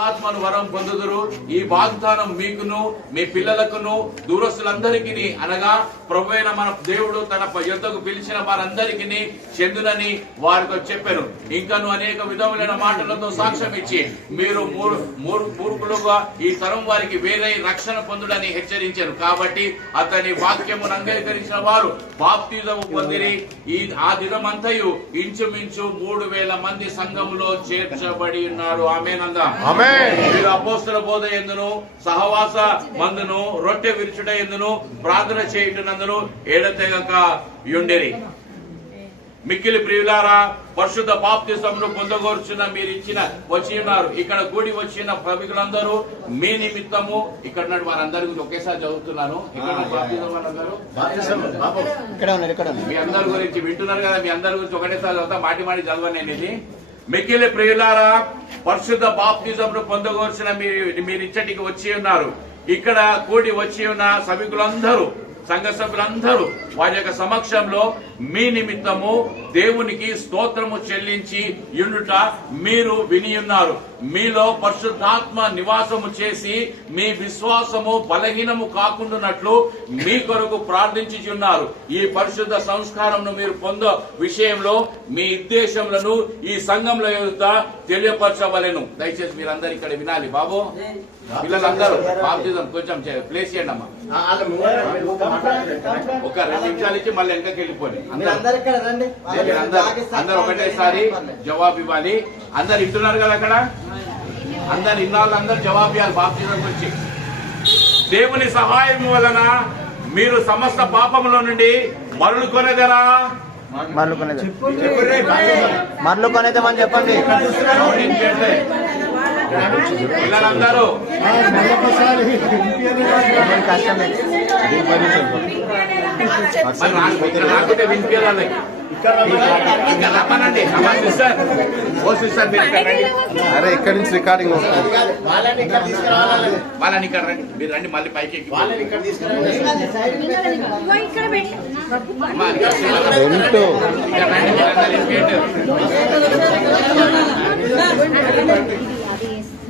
ఆత్మను వరం పొందుదురు. ఈ వాగ్దానం మీకును మీ పిల్లలకును దూరస్తులందరికీ అనగా ప్రభువైన మన దేవుడు తన యుద్ధకు పిలిచిన వారందరికీ చెందునని వారితో చెప్పారు. ఇంకను అనేక విధములైన మాటలతో సాక్ష్యం ఇచ్చి మీరు మూర్ఖులుగా ఈ తరం వారికి వేరే రక్షణ పొందుడని హెచ్చరించారు. కాబట్టి అతని వాక్యమును అంగీకరించిన వారు బాప్తిజము పొందిరి. ఆ దినమంతయు ఇంచుమించు 3000 మంది సంఘములో చేర్చబడి ఉన్నారు. ఆమేనందా. మీరు అపోస్తల బోధ ఎందును సహవాస మందును రొట్టె విరుచుట ఎందును ప్రార్థన చేయుటనందును ఎడతెగక యుండిరి. మిక్కిలి ప్రియులారా, పరిశుద్ధ బాప్తిసమును పొందగోర్చున్న మీరు వచ్చి ఉన్నారు. ఇక్కడ కూడి వచ్చిన ప్రభులందరూ మీ నిమిత్తము ఇక్కడ వారందరి గురించి ఒకేసారి చదువుతున్నాను. మీ అందరి గురించి వింటున్నారు కదా, మీ అందరి గురించి ఒకటేసారి చదువుతా, మాటి చదవను నేను ఇది. మిక్కిలి ప్రియులారా, పరిశుద్ధ బాప్తిజమును పొందగోర్చిన మీరు ఇచ్చటికి వచ్చి ఉన్నారు. ఇక్కడ కూడి వచ్చి ఉన్న సభికులందరూ సంఘ సభ్యులందరూ వారి యొక్క సమక్షంలో మీ నిమిత్తము దేవునికి స్తోత్రము చెల్లించి యుండుట మీరు వినియున్నారు. మీలో పరిశుద్ధాత్మ నివాసము చేసి మీ విశ్వాసము బలహీనము కాకుండానట్లు మీ కొరకు ప్రార్థించుచున్నారు. ఈ పరిశుద్ధ సంస్కారమును మీరు పొంద విషయంలో మీ ఉద్దేశములను ఈ సంఘంలో ఎదుట తెలియపరచవలెను. దయచేసి మీరందరూ ఇక్కడ వినాలి. బాబు పిల్లలందరూ బాప్తిజం కొంచెం ప్లేస్ చేయండి అమ్మా. ఒక 2 నిమిషాలు ఇచ్చి మళ్ళీ వెనకకి వెళ్ళిపోయి అందరు ఒకటేసారి జవాబు ఇవ్వాలి. అందరు వింటున్నారు కదా అక్కడ, అందరు ఇన్నాళ్ళు అందరు జవాబు ఇవ్వాలి బాప్తిజం గురించి. దేవుని సహాయం వలన మీరు సమస్త పాపముల నుండి మరలు కొనేదరా మరలు కొనేదామని చెప్పండి. పిల్లలందరూ రాకుంటే వినిపించాలి. అరే ఇక్కడి నుంచి రికార్డింగ్ వాళ్ళని ఇక్కడ రండి, మీరు రండి మళ్ళీ పైకి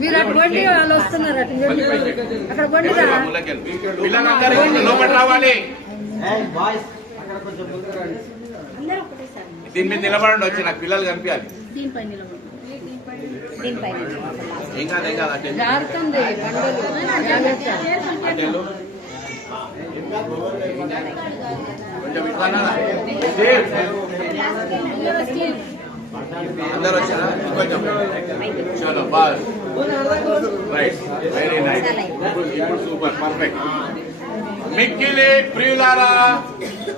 మీరు అటువంటి వాళ్ళు వస్తున్నారు. అక్కడ పిల్లలందరూ లోపల రావాలి. దీని మీద నిలబడండి, వచ్చి నాకు పిల్లలు కనిపించాలి. ఏం కాదు కొంచెం ఇస్తానా? అందరు వచ్చారా? కొంచెం చలో బాగా రైట్, వెరీ నైస్, ఇప్పుడు సూపర్ పర్ఫెక్ట్. మిక్కిలి ప్రియులారా,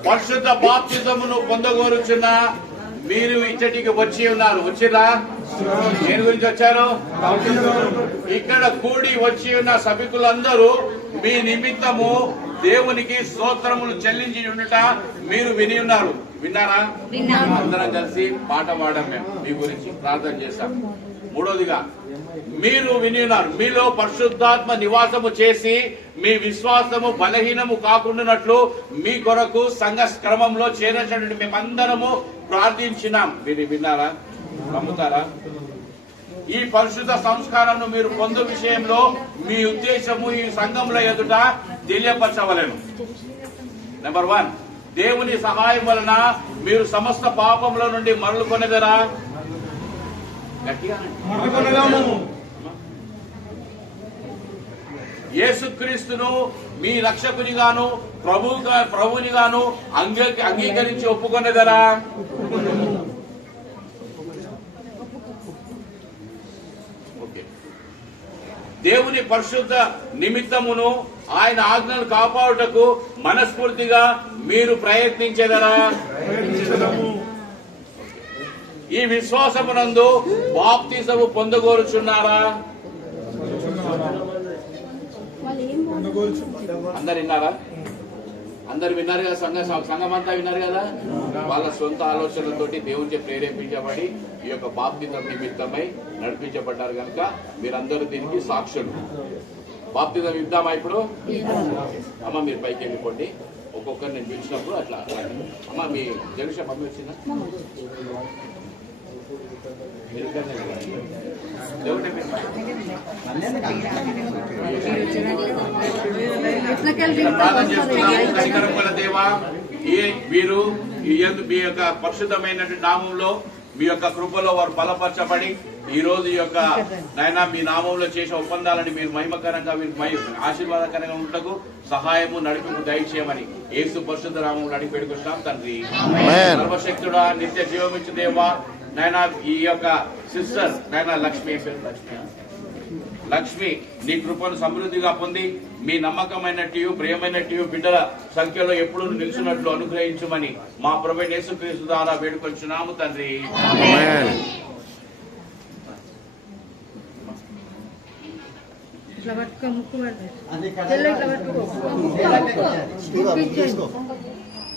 పరిశుద్ధ బాప్తిజమును పొందగోరుచున్న మీరు ఇచ్చటికి వచ్చి ఉన్నారు. వచ్చిరా? దేని గురించి వచ్చారు? ఇక్కడ కూడి వచ్చి ఉన్న సభికులందరూ మీ నిమిత్తము దేవునికి స్తోత్రములు చెల్లించి ఉండుట మీరు విని ఉన్నారు. విన్నారా? అందరం కలిసి పాట పాడాం, మేము మీ గురించి ప్రార్థన చేశాం. మూడోదిగా మీరు విని ఉన్నారు. మీలో పరిశుద్ధాత్మ నివాసము చేసి మీ విశ్వాసము బలహీనము కాకుండానట్లు మీ కొరకు సంఘ క్రమంలో చేరినటువంటి మేమందరము ప్రార్థించినాం. మీరు విన్నారా? నమ్ముతారా? ఈ పరిశుద్ధ సంస్కారంను మీరు పొందు విషయంలో మీ ఉద్దేశము ఈ సంఘంలో ఎదుట తెలియపరచవలెను. నెంబర్ 1, దేవుని సహాయం వలన మీరు సమస్త పాపముల నుండి మరలు కొనేదరా? యేసుక్రీస్తును మీ రక్షకునిగాను ప్రభునిగాను అంగీకరించి ఒప్పుకొనేదరా? దేవుని పరిశుద్ధ నిమిత్తమును ఆయన ఆజ్ఞలు కాపాడుటకు మనస్ఫూర్తిగా మీరు ప్రయత్నించేదరా? ఈ విశ్వాసమునందు బాప్తిజము పొందగోరుచున్నారా? అందరు విన్నారా? అందరు విన్నారు కదా? సంఘం అంతా విన్నారు కదా? వాళ్ళ సొంత ఆలోచనలతోటి దేవునిచే ప్రేరేపించబడి ఈ యొక్క బాప్తిజం నిమిత్తమై నడిపించబడ్డారు కనుక మీరందరూ దీనికి సాక్షులు. బాప్తిజం ఇద్దామా ఇప్పుడు? అమ్మ మీరు పైకి వెళ్ళిపోండి. ఒక్కొక్కరు నేను పిలిచినప్పుడు అట్లా. అమ్మ మీ జగదీష్ మమ్మీ వచ్చిందా? దేవుడే ప్రార్థన చేస్తున్నాము. కనికరం గల దేవా, వీరు మీ యొక్క పరిశుద్ధమైనటువంటి నామంలో మీ యొక్క కృపలో వారు బలపరచబడి ఈ రోజు ఈ యొక్క నాయన మీ నామంలో చేసే ఒప్పందాలని మీరు మహిమకరంగా ఆశీర్వాదకరంగా ఉండకు సహాయము నడిపింపు దయచేయమని యేసు పరిశుద్ధ నామం నడిపి పెడుకుంటాం తండ్రి. సర్వశక్తుడా, నిత్య జీవమిచ్చు దేవా, నాయన ఈ యొక్క సిస్టర్ నాయన లక్ష్మి నీ కృపను సమృద్ధిగా పొంది మీ నమ్మకమైనట్టు ప్రియమైనట్టు బిడ్డల సంఖ్యలో ఎప్పుడు నిలిచినట్లు అనుగ్రహించమని మా ప్రభువైన యేసుక్రీస్తు ద్వారా వేడుకొంచున్నాము తండ్రి.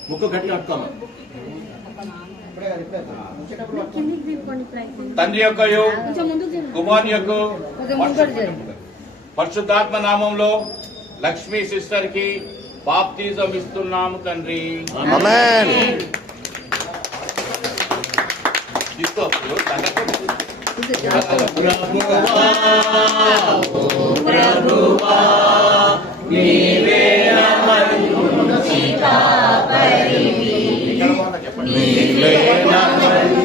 ముక్కు గట్టిగా పట్టుకోమా. తండ్రి యొక్క కుమార్ యొక్క పరిశుద్ధాత్మ నామంలో లక్ష్మీ సిస్టర్ కి బాప్తిజం ఇస్తున్నాము తండ్రి.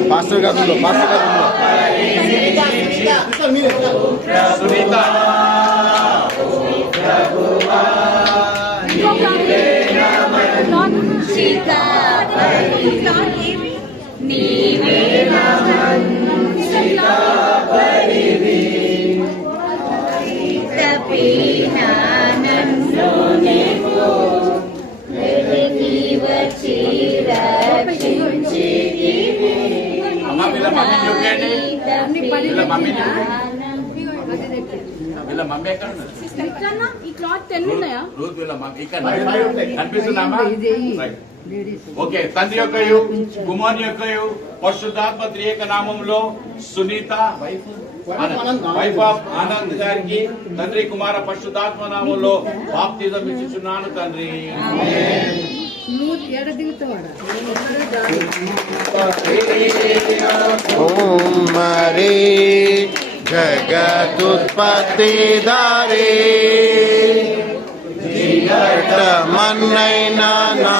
పాస్టర్ గారు సునీత వీళ్ళ మమ్మీ ఎక్కడ కనిపిస్తున్నామా? ఓకే. తండ్రి యొక్క కుమార్ యొక్క పరిశుద్ధాత్మ త్రియేక నామంలో సునీత వైఫ్ ఆఫ్ ఆనంద్ గారికి తండ్రి కుమార పరిశుద్ధాత్మ నామంలో బాప్తిజం ఇచ్చుచున్నాను తండ్రి. మరీ జగదుత్పత్తిదారి మన్నైనా నా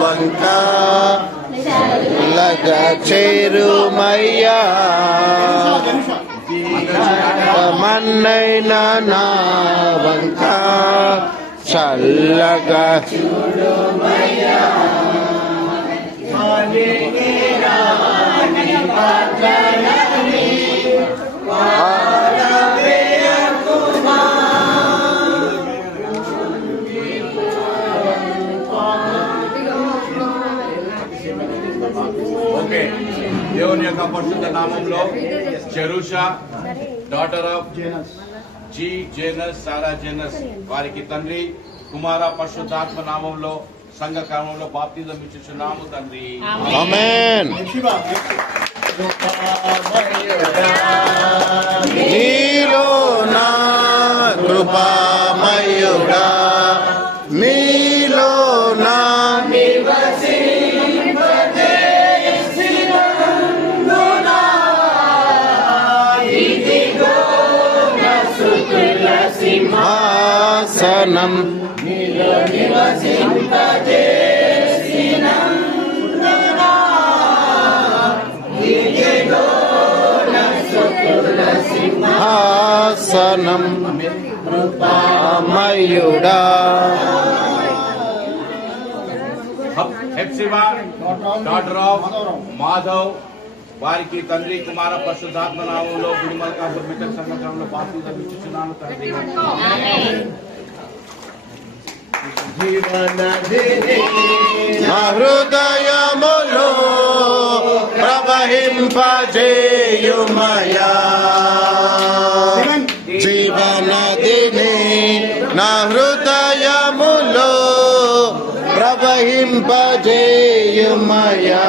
వంక లగ చేరుమయ్యా మన్నైనా నా వంక చల్లగా ఓకే. దేవుని యొక్క పరిశుద్ధ నామంలో చెరుషా daughter of G Janus Sarah Janus వారికి తండ్రి కుమార పరిశుద్ధాత్మ నామంలో సంఘ క్రమంలో బాప్తిజం ఇచ్చుచున్నాము తండ్రి. ఆమేన్. నీలో నా కృపామయుడా నీలో నా సింహాసనం సింహాసనం కృపామయుడా హెప్సిబా డాటర్ ఆఫ్ మాధవ్ వారికి తండ్రి కుమార పరిశుద్ధాత్మ నామంలో గుడిమల్ కాపుర్ మిత్ర సంఘంలో బాప్తిజం ఇచ్చుచున్నాను తండ్రి. నా హృదయములో ప్రవహింపజేయుమయా జీవనదిని నా హృదయములో ప్రవహింపజేయుమయా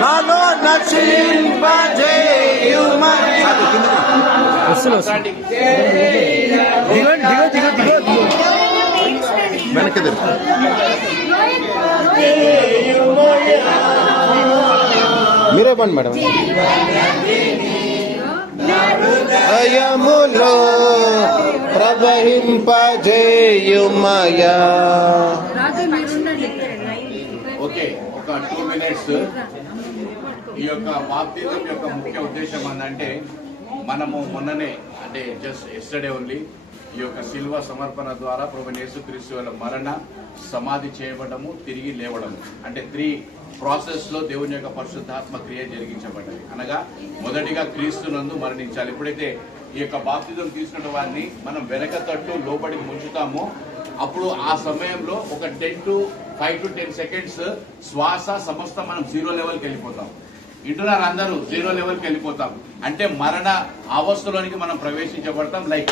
నాలో నశింపజేయుమయా వెనక్కి మీరే పండి మేడం. హృదయములో ప్రవహింపజేయుమయా. రాజు మీరుండండి. ఓకే, ఒక 2 minutes. ఈ యొక్క బాప్తిజం యొక్క ముఖ్య ఉద్దేశం ఏంటంటే మనము మొన్ననే అంటే జస్ట్ ఎస్టర్డే ఓన్లీ ఈ యొక్క శిల్వ సమర్పణ ద్వారా ప్రభువైన యేసుక్రీస్తు వారి మరణ, సమాధి చేయబడము, తిరిగి లేవడము అంటే 3 ప్రాసెస్ లో దేవుని యొక్క పరిశుద్ధాత్మ క్రియ జరిగించబడ్డది. అనగా మొదటిగా క్రీస్తునందు మరణించాలి. ఎప్పుడైతే ఈ యొక్క బాప్తిజం తీసుకున్న వారిని మనం వెనక తట్టు లోపలికి ముంచుతామో అప్పుడు ఆ సమయంలో ఒక 5 to 10 seconds శ్వాస సమస్తం మనం 0 లెవెల్కి వెళ్ళిపోతాం. ఇంటున్నారు అందరూ, 0 లెవెల్కి వెళ్ళిపోతాం. అంటే మరణ అవస్థలోనికి మనం ప్రవేశించబడతాం. లైక్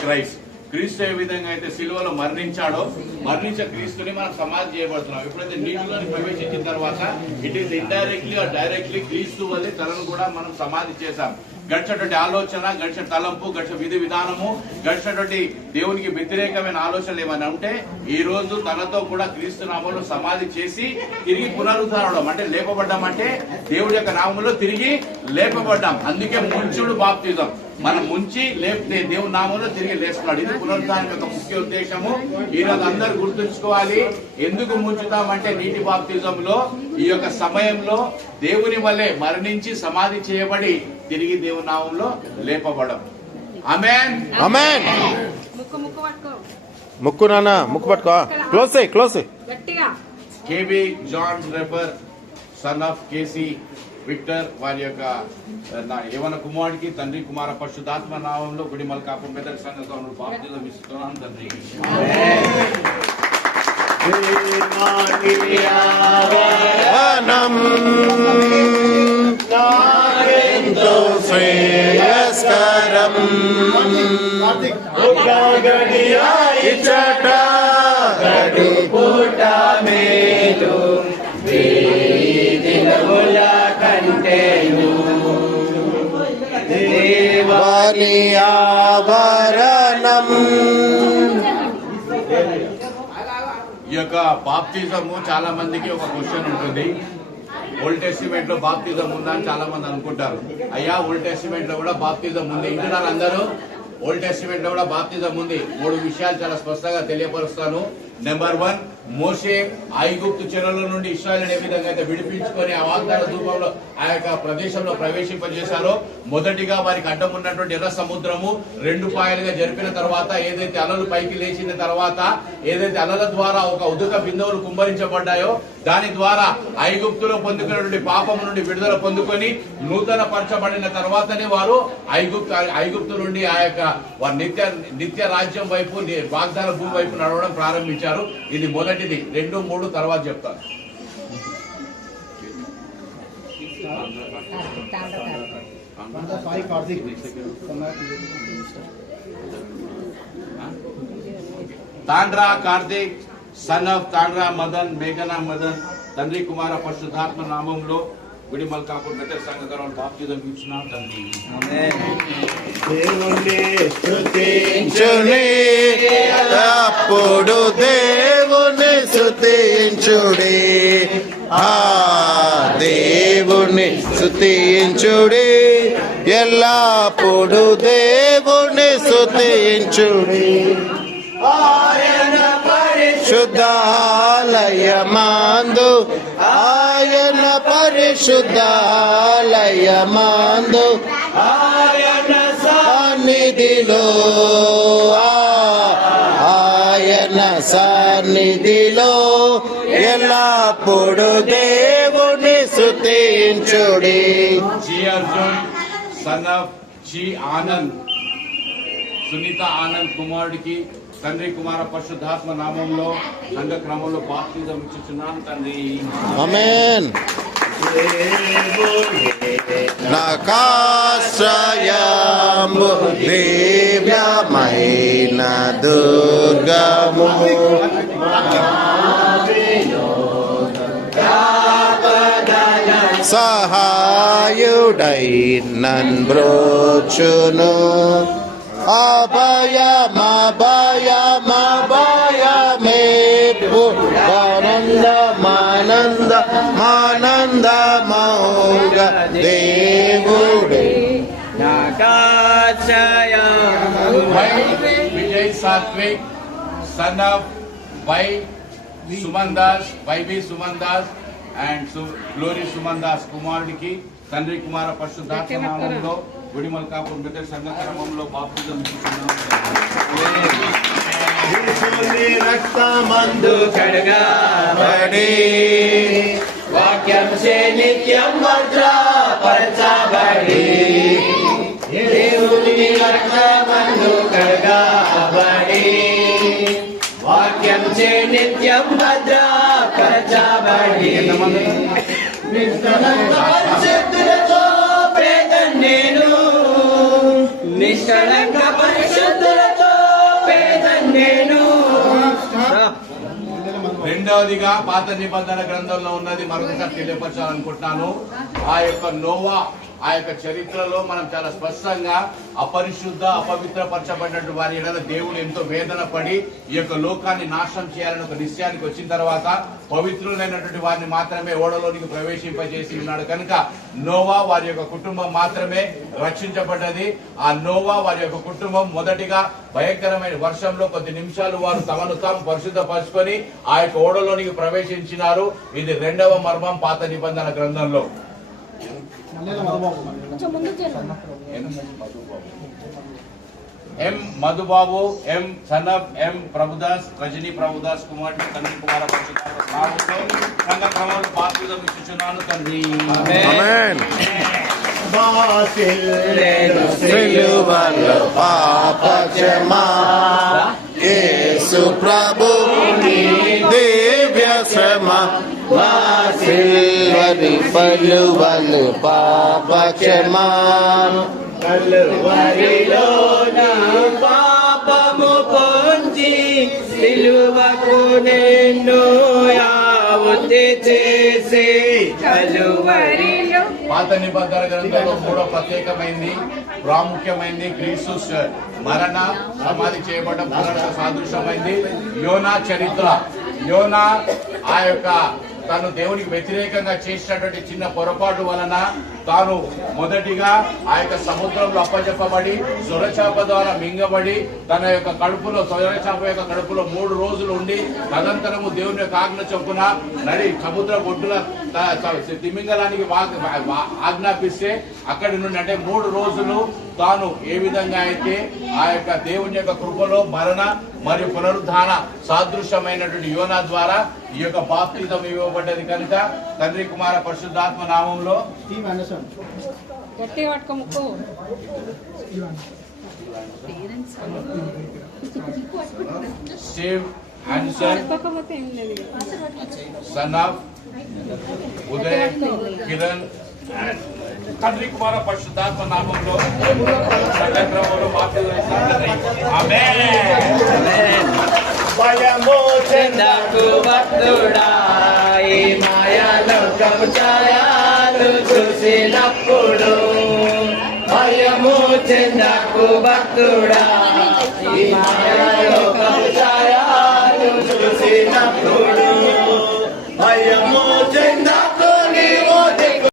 క్రీస్తు ఏ విధంగా అయితే సిలువలో మరణించే క్రీస్తుని మనం సమాధి చేయబడుతున్నాం. ఎప్పుడైతే నీటిలోని ప్రవేశించిన తర్వాత it is indirectly or directly క్రీస్తు వల్లే తనను కూడా మనం సమాధి చేశాం. గడిచినటువంటి ఆలోచన, గడిచిన తలంపు, గడిచిన విధి విధానము, గడిచినటువంటి దేవునికి వ్యతిరేకమైన ఆలోచనలు ఏమైనా ఉంటే ఈ రోజు తనతో కూడా క్రీస్తు నామంలో సమాధి చేసి తిరిగి పునరుద్ధరణం అంటే లేపబడ్డాం. అంటే దేవుడి యొక్క నామంలో తిరిగి లేపబడ్డాం. అందుకే ముంచుడు బాప్తిజం. మనం ముంచి లేపితే దేవుని నామంలో తిరిగి లేస్తున్నాడు. ఇది పునరుద్ధరణ యొక్క ముఖ్య ఉద్దేశము. ఈరోజు అందరూ గుర్తుంచుకోవాలి. ఎందుకు ముంచుతామంటే నీటి బాప్తిజంలో ఈ యొక్క సమయంలో దేవుని వల్లే మరణించి సమాధి చేయబడి తిరిగి దేవుని నామంలో లేపబడం. ఆమేన్, ఆమేన్. ముక్కు నాన్న, ముక్కు పట్టుకో. క్లోజ్ గట్టిగా. కేబీ జాన్ రెఫర్ సన్ ఆఫ్ కేసీ విక్టర్ వారి యొక్క యవన కుమారుడికి తండ్రి కుమార పరిశుద్ధాత్మ నామంలో గుడిమల్ కాపు మెదక్ సంఘంలో బాప్తిజం ఇస్తున్నాను తండ్రి. ఎంతో శ్రేయస్కరం ఇచ్చట గడుపుట మేలు దేవాని ఆభరణం. ఈ యొక్క బాప్తిజము చాలా మందికి ఒక క్వశ్చన్ ఉంటుంది. ఓల్డ్ టెస్టిమెంట్ లో బాప్తిజం ఉందా అని చాలా మంది అనుకుంటారు. అయ్యా, ఓల్డ్ టెస్టిమెంట్ లో కూడా బాప్తిజం ఉంది. ఇంటున్నారు అందరూ, ఓల్డ్ టెస్టిమెంట్ లో కూడా బాప్తిజం ఉంది. 3 విషయాలు చాలా స్పష్టంగా తెలియపరుస్తాను. నెంబర్ 1, మోషే ఐగుప్తు చెరలో నుండి ఇశ్రాయేలును ఏ విధంగా అయితే విడిపించుకొని ఆ వాగ్దాన ధూపంలో ఆ యొక్క ప్రదేశంలో ప్రవేశింపజేశారో మొదటిగా వారికి అడ్డం ఉన్నటువంటి ఎర్ర సముద్రము 2 పాయలుగా జరిపిన తర్వాత ఏదైతే అలలు పైకి లేచిన తర్వాత ఏదైతే అలల ద్వారా ఒక ఉదుక బిందువులు కుమ్మరించబడ్డాయో దాని ద్వారా ఐగుప్తులో పొందుకున్నటువంటి పాపం నుండి విడుదల పొందుకొని నూతన పరచబడిన తర్వాతనే వారు ఐగుప్తు నుండి ఆ యొక్క వారి నిత్య రాజ్యం వైపు వాగ్దాన భూమి వైపు నడవడం ప్రారంభించారు. ఇది మొదటిది. 2, 3 తర్వాత చెప్తాను. తాండ్రా కార్తిక్ సన్ ఆఫ్ తాండ్రా మదన్ మేఘనా మదన్ తండ్రి కుమార పరిశుద్ధాత్మ నామంలో గుడిమల్ కాపు మెదక్ సంఘం బాప్తిజం ఇచ్చున్నాం తండ్రి. దేవుని స్తుతించుని అప్పుడు దేవుని స్తుతించుడి. దేవుని స్తుతించుడి ఎల్లప్పుడు దేవుని స్తుతించుడి. ఆయన పరిశుద్ధాలయమందు ఆయన పరిశుద్ధాలయమందు ఆయన సన్నిధిలో ఆయన సన్నిధిలో ఎల్లప్పుడు దేవుని స్తుతించుడి. G Arjun son of G Anand Sunitha Anand కుమారుడికి తండ్రి కుమార పరిశుద్ధాత్మ నామంలో సంఘ క్రమంలో బాప్తిజం ఇచ్చుచున్నాను తండ్రి. ఆమేన్. నాకాశ్రయము దివ్యమైన దుర్గము సహాయుడై నన్ బ్రోచును. అభయమేపు ఆనందమానందమానందమౌగా దేవుడే By Vijay Satvik, son of By Sumandas, By B. Sumandas and Glory Sumandas కుమారుడికి తండ్రి కుమార పరిశుద్ధాత్మ నామములో గుడిమల్కాపూర్ మెథడ్ సంఘ క్రమంలో బాప్తిజం ఇస్తున్నాము. రక్తమందు కడగబడి వాక్యం చే నిత్యం భద్రపరచబడి దేవుని రక్తమందు కడగబడి వాక్యం చే నిత్యం భద్రపరచబడి పరిశుద్ధులతో పేదన్ నేను నిష్కళంక పరిశుద్ధులతో పేదన్ నేను. రెండవదిగా పాత నిబంధన గ్రంథంలో ఉన్నది మరొకసారి తెలియపరచాలనుకుంటున్నాను. ఆ యొక్క నోవా ఆ యొక్క చరిత్రలో మనం చాలా స్పష్టంగా అపరిశుద్ధ అపవిత్రపరచబడినట్టు వారి ఎడల దేవుడు ఎంతో వేదన పడి ఈ యొక్క లోకాన్ని నాశనం చేయాలని ఒక నిశ్చయానికి వచ్చిన తర్వాత పవిత్రులైనటువంటి వారిని మాత్రమే ఓడలోనికి ప్రవేశింపజేసి ఉన్నాడు కనుక నోవా వారి యొక్క కుటుంబం మాత్రమే రక్షించబడ్డది. ఆ నోవా వారి యొక్క కుటుంబం మొదటిగా భయంకరమైన వర్షంలో కొద్ది నిమిషాలు వారు తమను తాము పరిశుద్ధపరుచుకొని ఆ యొక్క ఓడలోనికి ప్రవేశించినారు. ఇది రెండవ మర్మం పాత నిబంధన గ్రంథంలో. ఎం మధుబాబు, ఎం సన్ ఆఫ్ ఎం ప్రభుదాస్, రజనీ ప్రభుదాస్ కుమారుడు తండ్రి కుమార సంఘ క్రమంలో బాప్తిజం ఇస్తున్నాను తండ్రి. ఆమేన్. సిలువలో పాప క్షమా యేసు ప్రభుని దివ్య శ్రమ సిల్వరి పలువలు పాప క్షమా కలువరిలో నా పాపము పొంచి సిలువకు నిన్ను యావతి చేసి కలువరిలో. పాత నిబంధన గ్రంథంలో మూడో ప్రత్యేకమైంది ప్రాముఖ్యమైంది క్రీస్తు మరణ సమాధి చేయబడ్డ పునరుద్ధ సాదృశ్యమైంది యోనా చరిత్ర. యోనా ఆ యొక్క తాను దేవునికి వ్యతిరేకంగా చేసినటువంటి చిన్న పొరపాటు వలన తాను మొదటిగా ఆ యొక్క సముద్రంలో అప్పచెప్పబడి సొరచాప ద్వారా మింగబడి తన యొక్క కడుపులో సొరచాప యొక్క కడుపులో 3 రోజులు ఉండి తదంతరము దేవుని యొక్క ఆజ్ఞ చొప్పున నడి సముద్ర ఒడ్డున తిమింగలానికి ఆజ్ఞాపిస్తే అక్కడి నుండి అంటే 3 రోజులు తాను ఏ విధంగా అయితే ఆ యొక్క దేవుని యొక్క కృపలో మరణ మరియు పునరుద్ధాన సాదృశ్యమైనటువంటి యోనా ద్వారా ఈ యొక్క బాప్తిజం ఇవ్వబడ్డది కనుక తండ్రి కుమార పరిశుద్ధాత్మ నామంలో గట్టి పట్టుకోముకో Steve Hanson, son of Uday Kiran తండ్రి కుమార పరిశుద్ధాత్మ నామంలో సంఘక్రమంలో బాప్తిజం ఇస్తున్నాను. ఆమేన్. భయము చెందకు భక్తుడా ఈ మాయాలోకపు ఛాయలు చూసినప్పుడు. భయము చెందకు భక్తుడా ఈ మాయాలోకపు ఛాయలు చూసినప్పుడు.